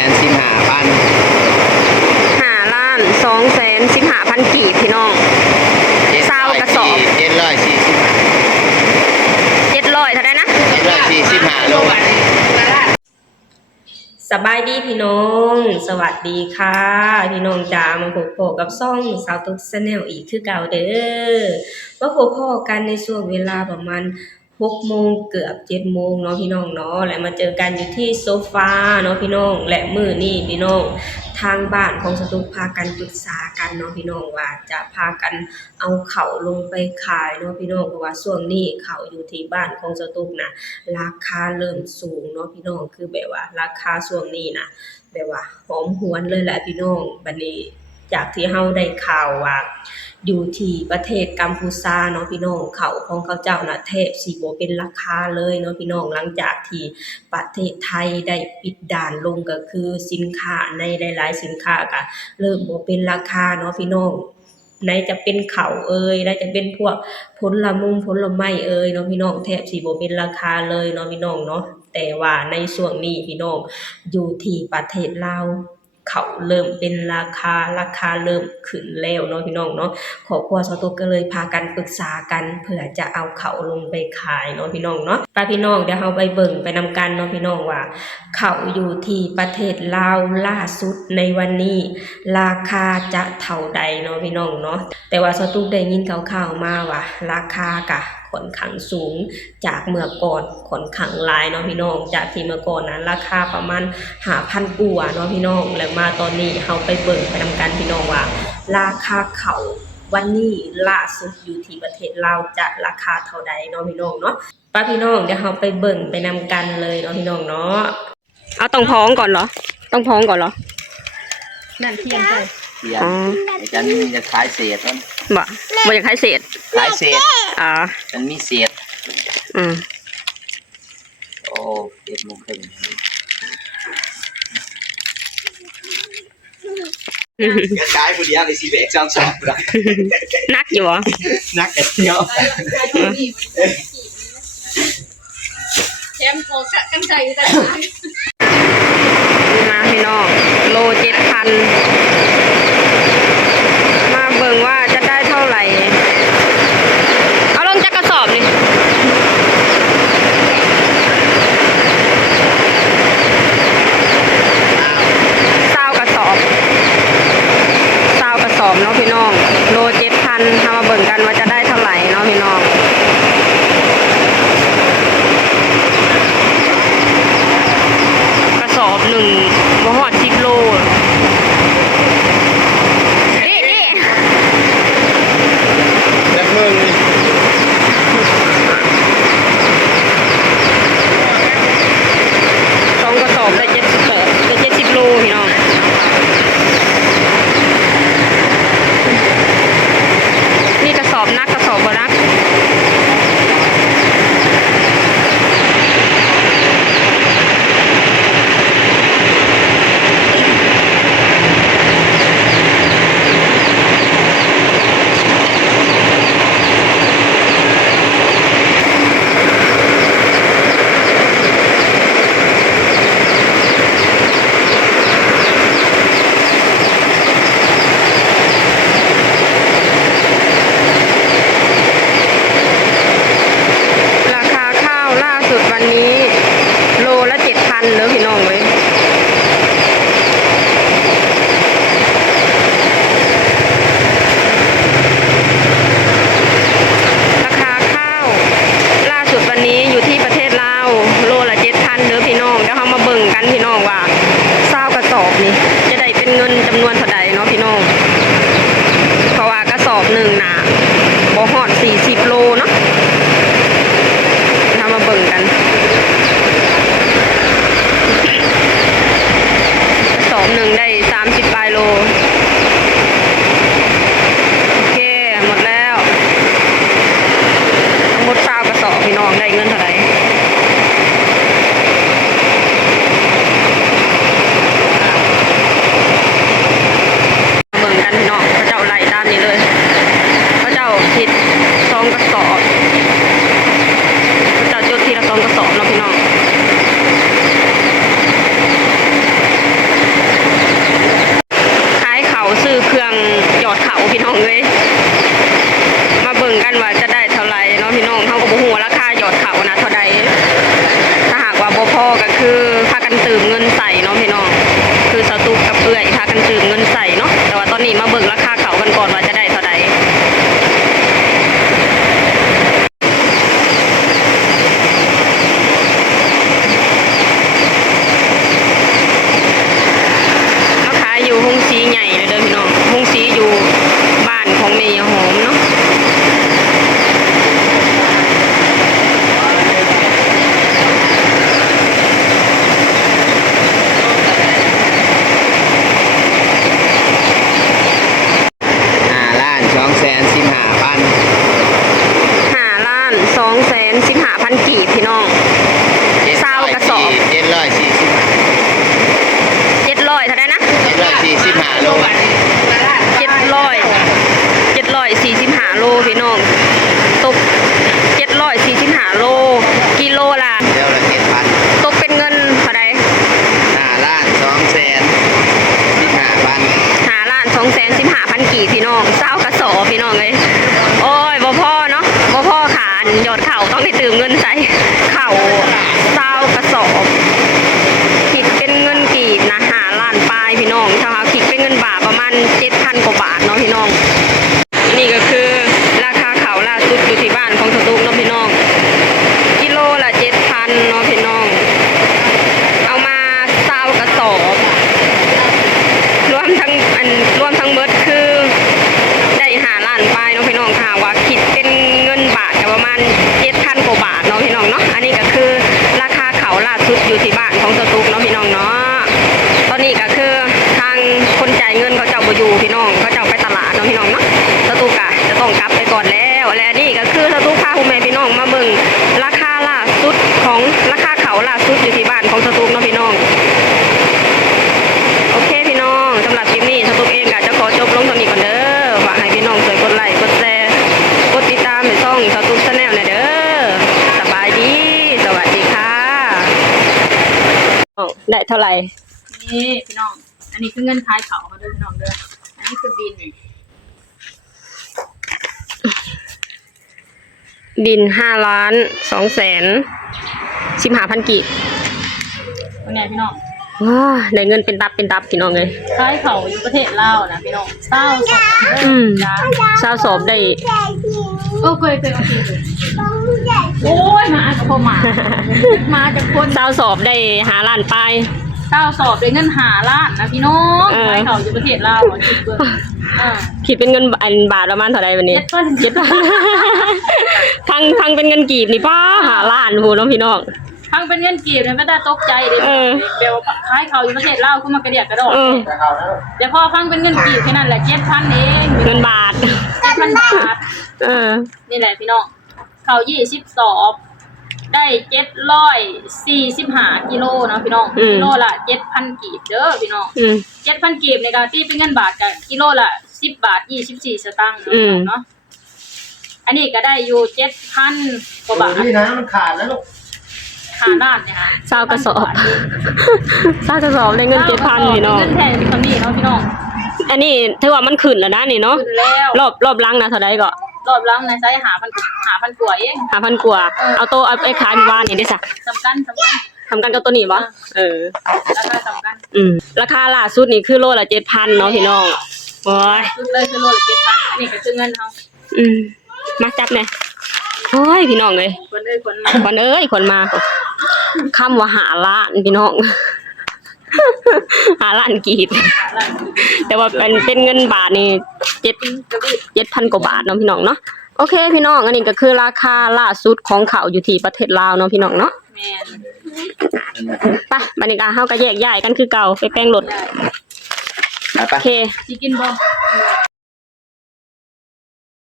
215,000 5,215,000กีบพี่น้อง20กระสอบ700เท่าไหร่นะ745โลสบายดีพี่น้อง สวัสดีค่ะพี่น้องจ๋ามาพบกับซ่องสาวตุ๊กชาแนลอีกคือเก่าเด้อมาพบกันในช่วงเวลาประมาณ6 โมงเกือบ7 โมงเนาะพี่น้องเนาะและมาเจอกันอยู่ที่โซฟาเนาะพี่น้องและมื้อนี้พี่น้องทางบ้านของสตุ๊กพากันปรึกษากันเนาะพี่น้องว่าจะพากันเอาข้าวลงไปขายเนาะพี่น้องเพราะว่าช่วงนี้ข้าวอยู่ที่บ้านของสตุ๊กน่ะราคาเริ่มสูงเนาะพี่น้องคือแบบว่าราคาช่วงนี้น่ะแบบว่าหอมหวนเลยแหละพี่น้องบัดนี้จากที่เฮาได้ข่าวว่าอยู่ที่ประเทศกัมพูชาเนาะพี่น้องข้าวของเขาเจ้าน่ะแทบสิบ่เป็นราคาเลยเนาะพี่น้องหลังจากที่ประเทศไทยได้ปิดด่านลงก็คือสินค้าในหลายๆสินค้าก็เริ่มบ่เป็นราคาเนาะพี่น้องไหนจะเป็นข้าวไหนจะเป็นพวกผลไม้เนาะพี่น้องแทบสิบ่เป็นราคาเลยเนาะพี่น้องเนาะแต่ว่าในช่วงนี้พี่น้องอยู่ที่ประเทศลาวเขาเริ่มเป็นราคาเริ่มขึ้นแล้วเนาะพี่น้องเนาะครอบครัวสาวตุ๊กก็เลยพากันปรึกษากันเพื่อจะเอาเขาลงไปขายเนาะพี่น้องเนาะไปพี่น้องเดี๋ยวเราไปเบิ่งไปนำกันเนาะพี่น้องว่าเขาอยู่ที่ประเทศลาวล่าสุดในวันนี้ราคาจะเท่าใดเนาะพี่น้องเนาะแต่ว่าสาวตุ๊กได้ยินข่าวๆมาว่าราคากะค่อนข้างสูงจากเมื่อก่อนค่อนข้างหลายเนาะพี่น้องจากที่เมื่อก่อนนั้นราคาประมาณ 5,000 กว่าเนาะพี่น้องแล้วมาตอนนี้เฮาไปเบิ่งไปนำกันพี่น้องว่าราคาเขาวันนี้ล่าสุดอยู่ที่ประเทศลาวจะราคาเท่าใดเนาะพี่น้องเนาะป้าพี่น้องเดี๋ยวเฮาไปเบิ่งไปนำกันเลยเนาะพี่น้องเนาะเอาต้องพ้องก่อนเหรอต้องพ้องก่อนเหรอนั่นเทียมเลยเทียมฉันจะขายเศษมันบ่อยากขายเศษขายเศษมันมีเศษโอ้7 โมงครึ่งกระจายผู้เดียวใน4 เบรกจำสอบได้นักอยู่บ่นักกันเที่ยวแชมป์โคกันใจแต่มาพี่น้องโล 7,000 มาเบิ่งว่าจะได้เท่าไหร่เอาลงจากกระสอบนี่เนาะพี่น้องโล 7,000 มาเบิ่งกันว่าจะได้เท่าไหร่เนาะพี่น้องกระสอบหนึ่งบ่ฮอด10 โลนี่แล้วมึง2 กระสอบได้70 โลพี่น้องนี่กระสอบนักกระสอบบ่นักวันนี้โลละ 7,000 เด้อพี่น้องเว้ยราคาข้าวล่าสุดวันนี้อยู่ที่ประเทศลาวโลละ 7,000 เด้อพี่น้องเดี๋ยวเรามาเบิ่งกันพี่น้องว่า20 กระสอบนี่จะได้เป็นเงินจำนวนเท่าใดเนาะพี่น้องเพราะว่ากระสอบหนึ่งน่ะบ่ฮอด40 โลเนาะเรามาเบิ่งกันสอบหนึ่งได้30 ปลายโลโอเคหมดแล้วทั้งหมด20 กระสอบพี่น้องได้เงินเท่าไหร่เบิ่งกัน น้องเนาะตอนนี้ก็คือทางคนจ่ายเงินเขาเจ้าบ่อยู่พี่น้องเขาเจ้าไปตลาดเนาะพี่น้องเนาะสตูกะจะต้องกลับไปก่อนแล้วและนี่ก็คือสตูพาคุณแม่พี่น้องมาเบิ่งราคาล่าสุดของราคาเขาล่าสุดอยู่ที่บ้านของสตูเนาะพี่น้องโอเคพี่น้องสำหรับคลิปนี้สตูเองก็จะขอจบลงตรงนี้ก่อนเด้อฝากให้พี่น้องช่วยกดไลค์กดแชร์กดติดตามในช่องสตูชาแนลหน่อยเด้อสบายดีสวัสดีค่ะได้เท่าไหร่ นี่พี่น้องอันนี้คือเงินขายเขามาด้วยพี่น้องเด้ออันนี้คือบิน ดิน5,215,000 กีบ เป็นไงพี่น้อง ว้าได้เงินเป็นตับพี่น้องเลย ขายเขาอยู่ประเทศลาวนะพี่น้องเศร้าสดจ้า ซาวสอบได้ เคยเอาทีโอ้ยมากับพ่อมาจากคน ซาวสอบได้5 ล้านปลาย เศร้าสอบด้วยเงิน5 ล้านนะพี่น้องขายเขาอยู่ประเทศลาวคิดเบิ่งคิดเป็นเงินบาทประมาณเท่าไหร่วันนี้ 7,000พังเป็นเงินกีบนี่ป้า5 ล้านโหน้องพี่น้อง พังเป็นเงินกีบเนี่ยก็ได้ตกใจเด้เบลขายเขาอยู่ประเทศลาวขึ้นมากระเดียกกระโดดเดี๋ยวพอพังเป็นเงินกีบแค่นั้นแหละ7,000เองเงินบาท 7,000 บาทนี่แหละพี่น้องเขา20 สอบได้745 กิโลเนาะพี่น้องกิโลละ 7,000 กีบเด้อพี่น้อง7,000 กีบในการที่เป็นเงินบาทกับกิโลละ10 บาท 24 สตางค์เนาะอันนี้ก็ได้อยู่7,000 กว่าบาทนี่นะมันขาดแล้วลูก5 ล้านเนี่ยค่ะ ซาวกระสอบได้เงิน7,000พี่น้องเงินแทนเป็นคนนี้เนาะพี่น้อง อันนี้ถือว่ามันขึ้นแล้วนะนี่เนาะ ขึ้นแล้ว รอบลังนะเท่าใดก็รอบหลังนะใช้5,000 กว่าเอง 5,000 กว่าเอาโตเอาไปขายบ้านนี่ได้ซะสำคัญทำกันกับตัวนี้บ่ราคาสำคัญราคาล่าสุดนี่คือโลละ 7,000 เนาะพี่น้องโอ้ย สุดเลยคือโลละ 7,000อันนี้ก็คือเงินเฮามาจับแน่โอ้ยพี่น้องเอ้ยคนมาคำว่า5 ล้านพี่น้อง5 ล้านกีบแต่ว่าเป็นเงินบาทนี่7,000 กว่าบาทเนาะพี่น้องเนาะโอเคพี่น้องอันนี้ก็คือราคาล่าสุดของเขาอยู่ที่ประเทศลาวเนาะพี่น้องเนาะแม่นไปบรรยากาศเฮาก็แยกย้ายกันคือเก่าไปแป้งรถโอเคสิกินบ่